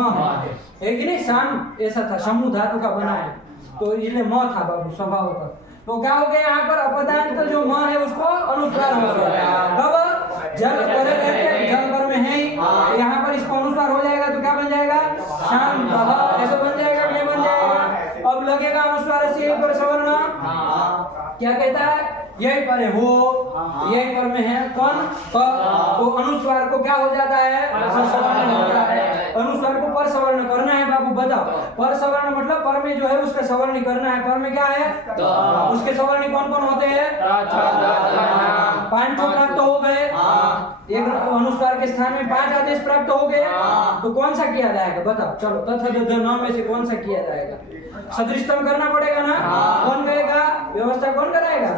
है कि नहीं? शाम ऐसा था, समूह धातु का बना है, तो इसलिए म था बाबू स्वभाव का। तो क्या हो गया यहाँ पर? अपदांत जो म है उसको अनुस्वार हो गया। कब? जल परे रहते हैं, जल पर में है, यहाँ पर इसको अनुस्वार हो जाएगा तो क्या बन जाएगा? शांत। ऐसा बन जाएगा कि नहीं बन जाएगा? अब लगेगा अनुस्वार से यही पर सवर्ण, क्या कहता है? यही पर है हो, यही पर में है कौन? प। तो अनुस्वार को क्या हो जाता है? पर सवर्ण होता है। अनुस्वार को पर सवर्ण करना है बाबू, बताओ। पर सवर्ण मतलब पर में जो है उसका सवर्ण करना है। पर में क्या है? उसके सवर्ण कौन कौन होते हैं? 5 प्राप्त हो गए। एक अनुस्वार के स्थान में 5 आदेश प्राप्त हो गए, तो कौन सा किया जाएगा बताओ? चलो तथा जो 9 में से कौन सा किया जाएगा? सदृशतम करना पड़ेगा ना? कौन करेगा? व्यवस्था कौन कराएगा?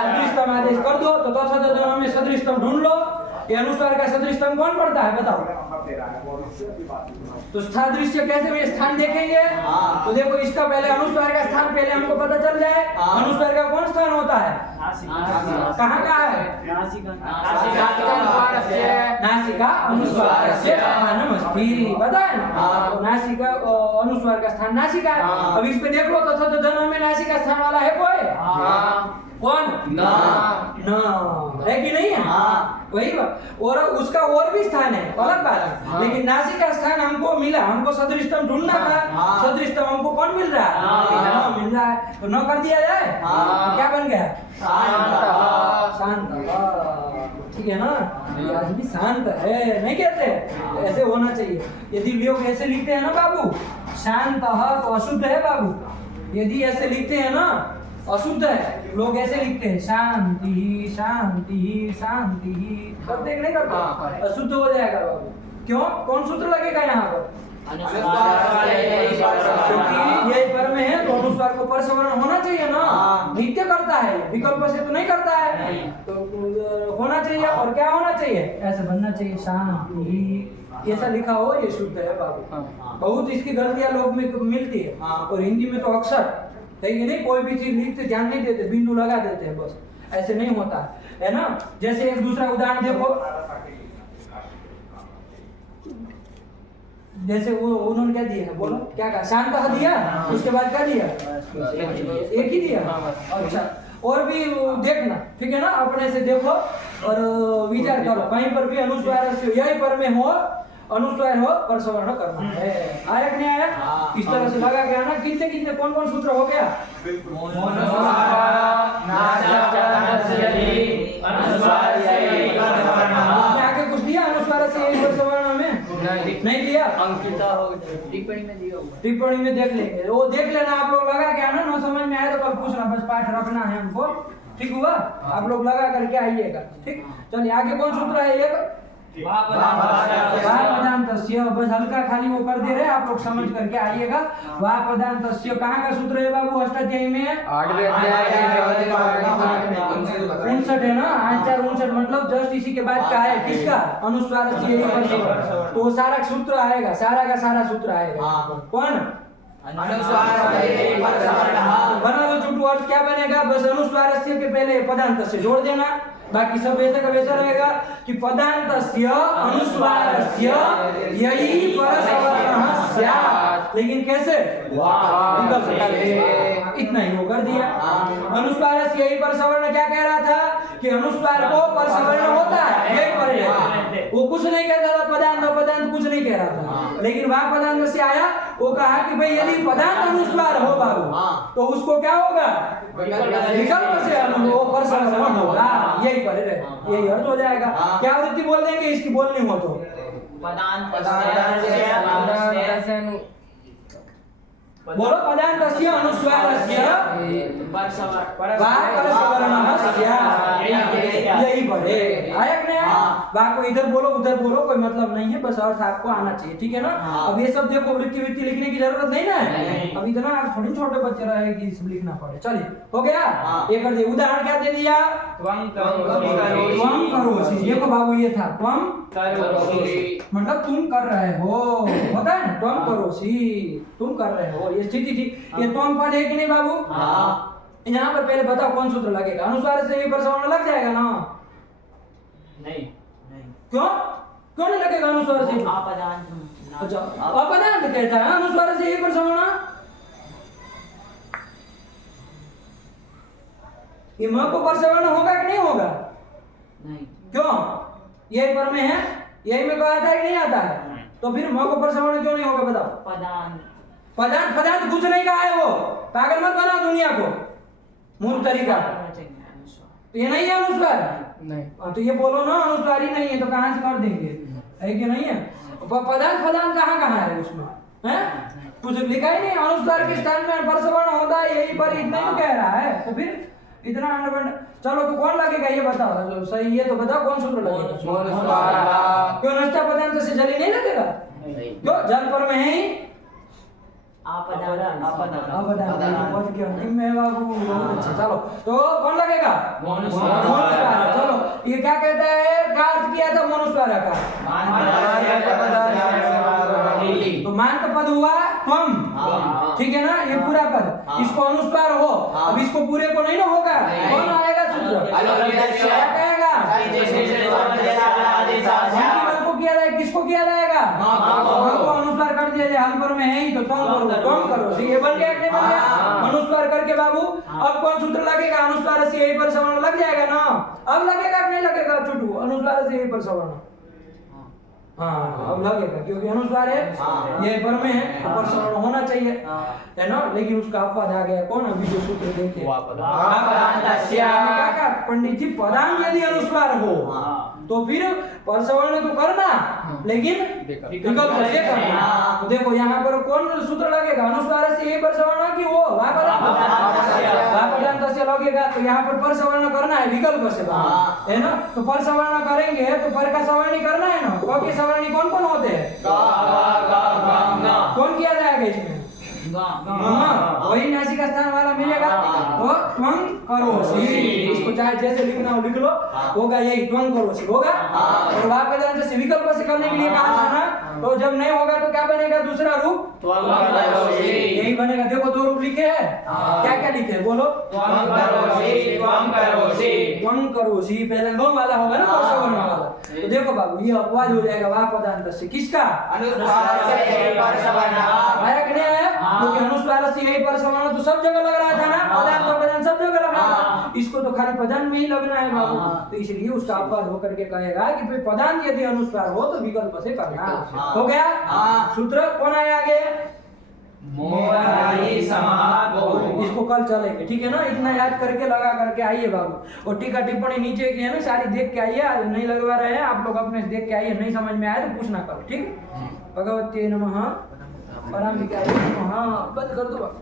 सदृशतम आदेश कर दो, तो तथा जो 9 में सदृशतम ढूंढ लो। ये अनुस्वार का सदृश स्तंभ कौन पढ़ता है बताओ? तो सादृश्य कैसे वे स्थान देखेंगे? तो देखो इसका पहले अनुस्वार का स्थान पहले हमको पता चल जाए। अनुस्वार का कौन स्थान होता है? कहाँ का है? नासिका अनुस्वारस्य स्थानमस्ति, पता है ना? तो नासिका अनुस्वार का स्थान नासिका है। अब इस पे देख लो तो धन में नासिका स्थान वाला है कोई? कौन? ना है कि नहीं है? वही बात। और उसका और भी स्थान है, अलग बात है। लेकिन नासिका स्थान हमको मिला, हमको सदृश स्तंभ ढूंढना था। सदृश स्तंभ हमको कौन मिल रहा है? मिल रहा है, तो न कर दिया जाए तो क्या बन गया? शांत। ठीक है ना? ये आदमी शांत है नहीं कहते, ऐसे होना चाहिए। यदि लोग ऐसे लिखते हैं ना बाबू, शांत तो अशुद्ध है बाबू। यदि ऐसे लिखते हैं ना अशुद्ध है, लोग ऐसे लिखते हैं शांति शांति शांति, करते नहीं करते? अशुद्ध हो जाएगा बाबू। क्यों? कौन सूत्र लगेगा यहाँ पर? क्योंकि ये पर में है तो अनुस्वार को पर सवर्ण होना चाहिए ना। नित्य करता है, विकल्प से तो नहीं करता है, तो होना चाहिए। और क्या होना चाहिए? ऐसे बनना चाहिए शांति। ऐसा लिखा हो ये शुद्ध है बाबू। बहुत इसकी गलतियां लोग में मिलती है। और हिंदी में तो अक्सर है कि नहीं, कोई भी चीज लिखते ध्यान नहीं देते, बिंदु लगा देते हैं बस। ऐसे नहीं होता है ना? जैसे एक दूसरा उदाहरण देखो, जैसे वो उन्होंने क्या दिया है, बोलो क्या कहा? शांत दिया, उसके बाद क्या दिया? एक ही दिया। अच्छा, और भी देखना, ठीक है ना? अपने से देखो और विचार करो, कहीं पर भी अनुस्वार यही पर में हो, अनुस्वार हो, पर सवर्ण करना है। आया कि नहीं आया? इस तरह से लगा के आना। कितने कितने कौन कौन सूत्र हो गया? आगे कुछ दिया अनुस्वार से यही पर सवर्ण में? नहीं दिया। अंकिता टिप्पणी में दिया होगा, टिप्पणी में देख लेंगे, वो देख लेना। आप लोग लगा के आना, न समझ में आया तो कल पूछना, बस पाठ रखना है हमको। ठीक हुआ? आप लोग लगा करके आइएगा। ठीक, चलिए आगे कौन सूत्र है? एक वापदान्तस्य, बस हल्का खाली वो कर दे रहे, आप लोग समझ करके आइएगा। वापदान्तस्य कहाँ का सूत्र है बाबू? अष्टाध्यायी में 8वें अध्याय 59 है ना? 8 4 59, मतलब जस्ट इसी के बाद क्या है? किसका? अनुस्वार से यही पर। तो वो सारा सूत्र आएगा, सारा का सारा सूत्र आएगा। कौन? बना लो चुटू। अर्थ क्या बनेगा? बस अनुस्वारस्य के पहले पदांत से जोड़ देना, बाकी सब वैसा का वैसा रहेगा कि पदांतस्य अनुस्वारस्य यही परसवर्णः स्यात्। लेकिन कैसे? इतना ही वो कर दिया। अनुस्वारस्य यही परसवर्ण क्या कह रहा था? कि अनुस्वार को परसवर्ण होता है, यही पर है। वो कुछ नहीं कहता था, पदांत अपदांत कुछ नहीं कह रहा था। लेकिन वहां पदांत से आया, वो कहा कि भाई यदि पदांत अनुस्वार हो बाबू तो उसको क्या होगा? विकल्प से वो परसवर्ण होगा, यही पर है, यही अर्थ हो जाएगा। क्या वृत्ति बोल देंगे इसकी बोलनी हो तो? बोलो पदान्तस्य अनुस्वारस्य परसवर्णः स्यात्, यही पढ़े। आया कि नहीं आया? वाक को इधर बोलो उधर बोलो, कोई मतलब नहीं है, बस अर्थ आपको आना चाहिए। ठीक है ना? अब ये सब देखो वृत्ति वृत्ति लिखने की जरूरत नहीं ना है। अब इतना आप थोड़ी छोटे बच्चे रहे कि सब लिखना पड़े। चलिए हो गया? ये कर दिया। उदाहरण क्या दे दिया? त्वं करोसि। देखो बाबू ये था त्वं करोसि, मतलब तुम कर रहे हो, होता है ना? त्वं करोसि, तुम कर रहे हो, ये स्थिति थी। ये त्वं पद है कि नहीं बाबू? यहाँ पर पहले बताओ कौन सूत्र लगेगा? अनुस्वार से यही पर सवर्ण लग जाएगा ना? नहीं। क्यों? क्यों नहीं लगेगा अनुस्वार से? अच्छा, अपदांत कहता है अनुस्वार से यही पर सवर्ण। ये म को पर सवर्ण होगा कि नहीं होगा? नहीं। क्यों? यही पर में है, यही में कहा आता है कि नहीं आता है? तो फिर म को पर सवर्ण क्यों नहीं होगा बताओ? पदांत पदांत कुछ नहीं कहा है वो, पागल मत बनाओ दुनिया को। मूल तरीका तो ये नहीं है अनुस्वार नहीं। तो ये बोलो ना अनुस्वार ही नहीं है तो कहाँ से कर देंगे? है कि नहीं है? पदांत पदांत कहाँ है उसमें? है कुछ लिखा ही नहीं। अनुस्वार के स्थान में परसवर्ण होता है, यही पर इतना ही तो कह रहा है। तो फिर इतना अंडरबंड। चलो तो कौन लगेगा ये बताओ? सही है तो बताओ कौन सूत्र लगेगा? क्यों? नष्टा पदांत से जली नहीं लगेगा? क्यों? जल पर में है ही पद के अंतिम में बाबू बहुत अच्छा। चलो तो कौन लगेगा? मनुस्वार। चलो ये क्या कहता है? क्या अर्थ किया था मनुस्वार का? तो मान तो पद हुआ त्वम, ठीक है ना, ये पूरा पद। इसको अनुस्वार हो, अब इसको पूरे को नहीं ना होगा, कौन आएगा सूत्र? क्या कहेगा? को किया जाएगा, किसको किया जाएगा? को अनुस्वार कर दिया जाए। हल पर में है ही तो त्वम करो। ये बन गया कि नहीं बन गया? अनुस्वार करके बाबू अब कौन सूत्र लगेगा? अनुस्वार से यही पर सवर्ण लग जाएगा ना। अब लगेगा कि नहीं लगेगा चुटू? अनुस्वार से यही पर सवर्ण, हाँ अब लगेगा क्योंकि अनुस्वार है, ये पर में है तो पर सवर्ण होना चाहिए, है ना। लेकिन उसका अपवाद आ गया। कौन? अभी जो सूत्र देखिए, पंडित जी पदांग यदि अनुस्वार हो तो फिर पर सवर्ण तो करना, लेकिन विकल्प से करना। तो देखो यहाँ पर कौन सूत्र लगेगा? अनुस्वार से यही पर सवर्ण की वो वापदांत से लगेगा, तो यहाँ पर सवर्ण करना है विकल्प से, है ना। तो पर सवर्ण करेंगे तो पर का सवर्णी करना है ना। क के सवर्णी कौन कौन होते हैं? कौन किया जाएगा इसमें? वही नासिका स्थान वाला मिलेगा तो त्वं करोसि। इसको चाहे जैसे लिखना हो लिख लो, होगा यही त्वं करोसि होगा। और वापदांत से विकल्प से करने के लिए कहा था ना, तो जब नहीं होगा तो क्या बनेगा? दूसरा रूप त्वं करोसि, यही बनेगा। देखो दो रूप लिखे हैं, क्या क्या लिखे हैं बोलो? त्वं करोसि, त्वं करोसि, त्वं करोसि पहले नो वाला होगा ना, पर सवर्ण वाला। तो देखो बाबू ये अपवाद हो जाएगा वापदांत से। किसका? अनुस्वार से पर सवर्ण आया कि नहीं आया? क्योंकि अनुस्वार से यही पर सवर्ण तो सब जगह लग रहा था ना, पदांत और पदांत सब जगह लग रहा था। इसको तो खाली पदांत में ही लगना है बाबू। तो इसलिए उसका अपवाद होकर के कहेगा कि भाई पदांत यदि अनुस्वार हो तो विकल्प से करना। हो गया सूत्र? कौन आया आगे? इसको कल चलेंगे, ठीक है ना। इतना याद करके लगा करके आइए बाबू। और टीका टिप्पणी नीचे की है ना, सारी देख के आइए। नहीं लगवा रहे हैं आप लोग, अपने से देख के आइए। नहीं समझ में आया तो पूछना करो, ठीक। भगवते नमः, पराम्बिकायै नमः। बंद कर दो।